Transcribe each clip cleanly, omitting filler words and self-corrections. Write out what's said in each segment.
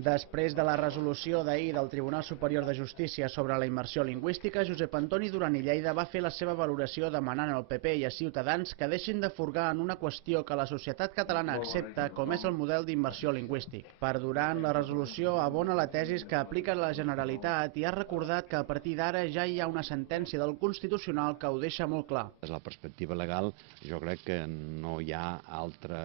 Després de la resolució d'ahir del Tribunal Superior de Justícia sobre la immersió lingüística, Josep Antoni Duran i Lleida va fer la seva valoració demanant al PP i a Ciutadans que deixin de furgar en una qüestió que la societat catalana accepta com és el model d'immersió lingüístic. Per Duran, la resolució abona la tesi que aplica la Generalitat i ha recordat que a partir d'ara ja hi ha una sentència del Constitucional que ho deixa molt clar. Des de la perspectiva legal, jo crec que no hi ha altre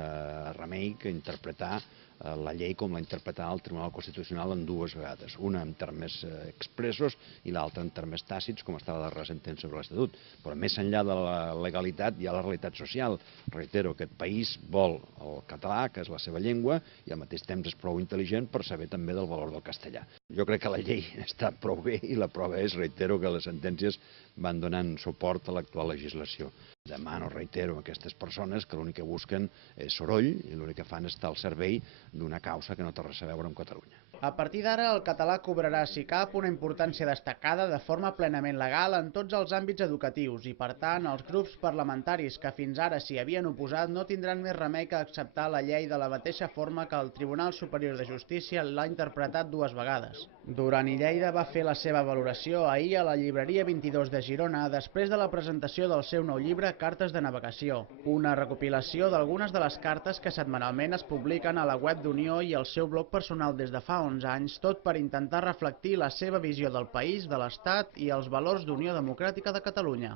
remei que interpretar la llei com l'ha interpretat el Tribunal Constitucional en dues vegades, una en termes expressos i l'altra en termes tàcits, com està la darrera sentència sobre l'Estatut. Però més enllà de la legalitat hi ha la realitat social. Reitero, aquest país vol el català, que és la seva llengua, i al mateix temps és prou intel·ligent per saber també del valor del castellà. Jo crec que la llei està prou bé i la prova és, reitero, que les sentències van donant suport a l'actual legislació. Demano, reitero, a aquestes persones que l'únic que busquen és soroll i l'únic que fan és estar al servei d'una causa que no té res a veure amb Catalunya. A partir d'ara, el català cobrarà, si cap, una importància destacada de forma plenament legal en tots els àmbits educatius i, per tant, els grups parlamentaris que fins ara s'hi havien oposat no tindran més remei que acceptar la llei de la mateixa forma que el Tribunal Superior de Justícia l'ha interpretat dues vegades. Duran i Lleida va fer la seva valoració ahir a la llibreria 22 de Girona després de la presentació del seu nou llibre Cartes de navegació, una recopilació d'algunes de les cartes que setmanalment es publiquen a la web d'Unió i al seu blog personal des de fa 11 anys, tot per intentar reflectir la seva visió del país, de l'Estat i els valors d'Unió Democràtica de Catalunya.